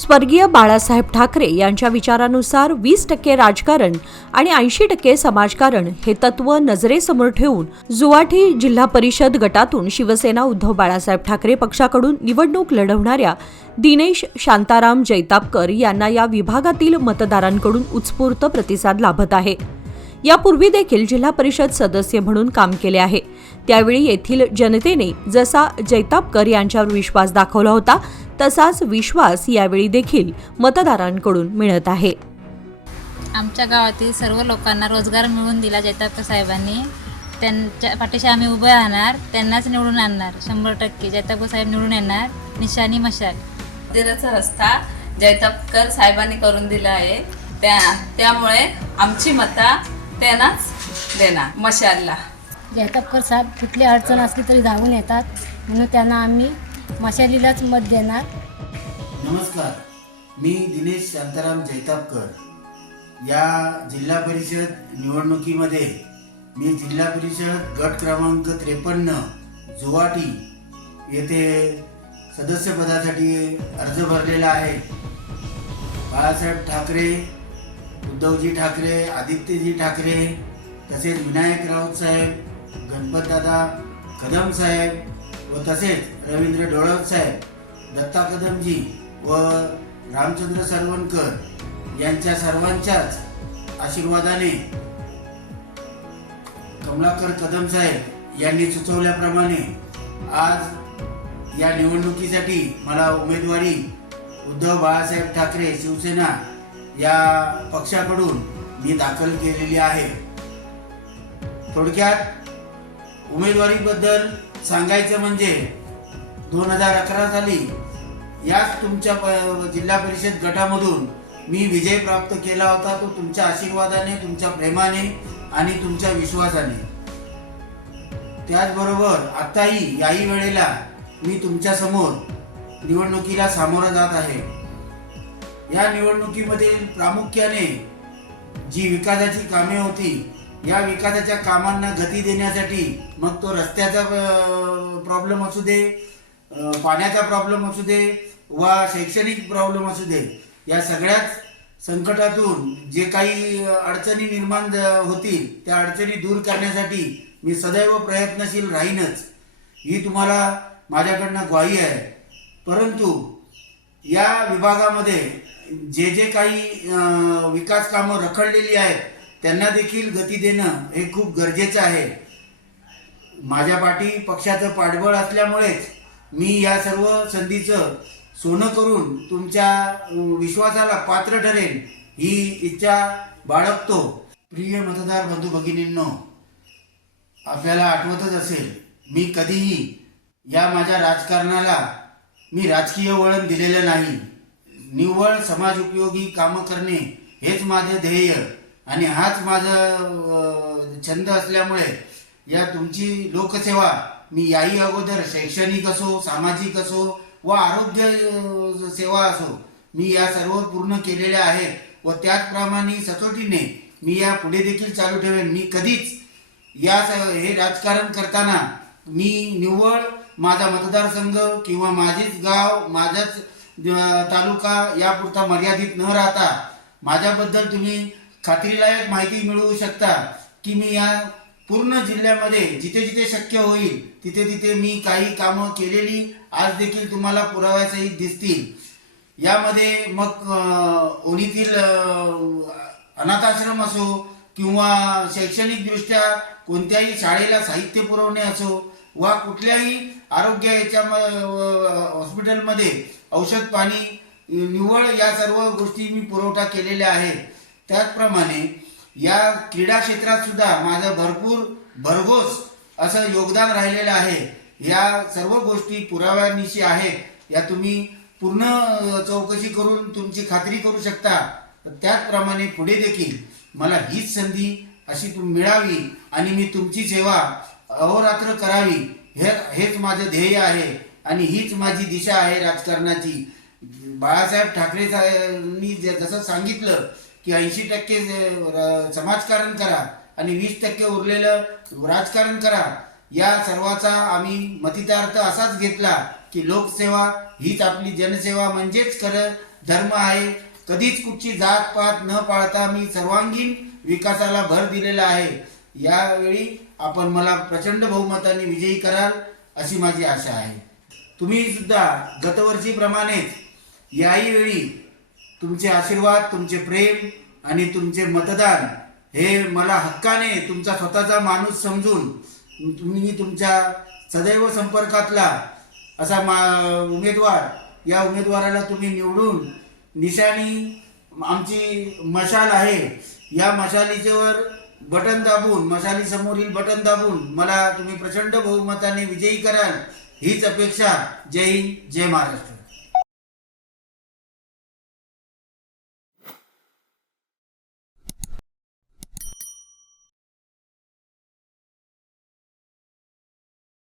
स्वर्गीय बाळासाहेब ठाकरे यांच्या विचारानुसार 20% राजकारण आणि 80% समाजकारण हे तत्व नजरेसमोर ठेवून जुवाठी जिल्हा परिषद गटातून शिवसेना उद्धव बाळासाहेब ठाकरे पक्षाकडून निवडणूक लढवणाऱ्या दिनेश शांताराम जैतापकर यांना या विभागातील मतदारांकडून उत्स्फूर्त प्रतिसाद लाभत आहे। यापूर्वी देखील जिल्हा परिषद सदस्य म्हणून काम केले आहे। त्यावेळी येथील जनतेने जसा जैतापकर यांच्यावर विश्वास दाखवला होता तसाच विश्वास यावेळी देखील मतदारांकडून मिळत आहे। आमच्या गावातील सर्व लोकांना रोजगार मिळवून दिला जैतापकर साहेबांनी। त्यांच्या पाठीशी आम्ही उभे राहणार, त्यांनाच निवडून आणणार। 100% जैतापकर साहेब निवडून येणार। निशाणी मशाल। मंदिराचा रस्ता जैतापकर साहेबांनी करून दिला आहे। त्यामुळे आमची मतं त्यांनाच देणार मशालला। जैतापकर साहेब कुठली अडचण असली तरी धावून येतात, म्हणून त्यांना आम्ही मशालीलाच मत देणार। नमस्कार, मी दिनेश शांताराम जैतापकर। या जिल्हा परिषद निवडणुकीमध्ये मी जिल्हा परिषद गट क्रमांक 53 जुवाठी येथे सदस्यपदासाठी अर्ज भरलेला आहे। बाळासाहेब ठाकरे, उद्धवजी ठाकरे, आदित्यजी ठाकरे, तसेच विनायक राऊत साहेब, गणपतदादा कदम साहेब व तसेच रवींद्र डोळक साहेब, दत्ता कदमजी व रामचंद्र सरवणकर यांच्या सर्वांच्याच आशीर्वादाने कमलाकर कदम साहेब यांनी सुचवल्याप्रमाणे आज या निवडणुकीसाठी मला उमेदवारी उद्धव बाळासाहेब ठाकरे शिवसेना या पक्षाकडून मी दाखल केलेली आहे। थोडक्यात उमेदवारीबद्दल सांगायचं म्हणजे 2011 साली याच तुमच्या जिल्हा परिषद गटामधून मी विजय प्राप्त केला होता। तो तुमच्या आशीर्वादाने, तुमच्या प्रेमाने आणि तुमच्या विश्वासाने। त्याचबरोबर आताही याही वेळेला मी तुमच्या समोर निवडणुकीला सामोरं जात आहे। या निवडणुकीमध्ये प्रामुख्याने जी विकासाची कामे होती, या विकासाच्या कामांना गती देण्यासाठी मग तो रस्त्याचा प्रॉब्लेम असू दे, पाण्याचा प्रॉब्लेम असू दे वा शैक्षणिक प्रॉब्लेम असू दे, या सगळ्याच संकटातून जे काही अडचणी निर्माण होतील त्या अडचणी दूर करण्यासाठी मी सदैव प्रयत्नशील राहीनच, ही तुम्हाला माझ्याकडनं ग्वाही आहे। परंतु या विभागामध्ये जे जे काही विकास कामं रखडलेली आहेत त्यांना देखील गती देणं हे खूप गरजेचं आहे। माझ्या पाठी पक्षाचं पाठबळ असल्यामुळेच मी या सर्व संधीचं सोनं करून तुमच्या विश्वासाला पात्र ठरेल ही इच्छा बाळगतो। प्रिय मतदार बंधू भगिनींनो, आपल्याला आठवतच असेल मी कधीही या माझ्या राजकारणाला मी राजकीय वळण दिलेलं नाही। निव्वळ समाज उपयोगी कामं करणे हेच माझं ध्येय आणि हाच माझा छंद असल्यामुळे या तुमची लोकसेवा मी याही अगोदर शैक्षणिक असो, सामाजिक असो व आरोग्य सेवा असो, मी या सर्व पूर्ण केलेल्या आहेत व त्याचप्रमाणे सचोटीने मी या पुढे देखील चालू ठेवेन। मी कधीच हे राजकारण करताना मी निव्वळ माझा मतदारसंघ किंवा माझेच गाव, माझाच तालुका यापुरता मर्यादित न राहता माझ्याबद्दल तुम्ही खात्रीलायक माहिती मिळवू शकता की मी या पूर्ण जिल्ह्यामध्ये जिथे जिथे शक्य होईल तिथे तिथे मी काही कामं केलेली आज देखील तुम्हाला पुराव्यासहित दिसतील। यामध्ये मग ओणीतील अनाथाश्रम असो किंवा शैक्षणिक दृष्ट्या कोणत्याही शाळेला साहित्य पुरवणे असो वा कुठल्याही आरोग्य याच्या हॉस्पिटलमध्ये औषध पाणी निव्वळ या सर्व गोष्टी मी पुरवठा केलेल्या आहेत। त्याचप्रमाणे या क्रीडा क्षेत्रात सुद्धा माझं भरघोस असं योगदान राहिलेलं आहे। या सर्व गोष्टी पुराव्यानिशी आहेत, या तुम्ही पूर्ण चौकशी करून तुमची खात्री करू शकता। त्याचप्रमाणे पुढे देखील मला हीच संधी अशी मिळावी आणि मी तुमची सेवा अहोरात्र करावी हेच माझं ध्येय आहे आणि हीच माझी दिशा आहे राजकारणाची। बाळासाहेब ठाकरे साहेबांनी जसं सांगितलं की 80% समाजकारण करा आणि 20% उरलेलं राजकारण करा, या सर्वाचा आम्ही मतितार्थ असाच घेतला की लोकसेवा हीच आपली जनसेवा म्हणजेच खरं धर्म आहे. कधीच कुठची जात पात न पाळता मी सर्वांगीण विकासाला भर दिलेला आहे. यावेळी आपण मला प्रचंड बहुमताने विजयी कराल अशी माझी आशा आहे. तुम्ही सुद्धा गतवर्षीप्रमाणेच याही वेळी तुमचे आशीर्वाद, तुमचे प्रेम आणि तुमचे मतदान हे मला हक्काने तुमचा स्वतःचा माणूस समजून तुम्ही तुमच्या सदैव संपर्कातला असा उमेदवार, या उमेदवाराला तुम्ही निवडून निशाणी आमची मशाल आहे, या मशालीच्यावर बटन दाबून, मशाली समोरील बटन दाबून मला तुम्ही प्रचंड बहुमताने विजयी कराल हीच अपेक्षा. जय हिंद, जय महाराष्ट्र.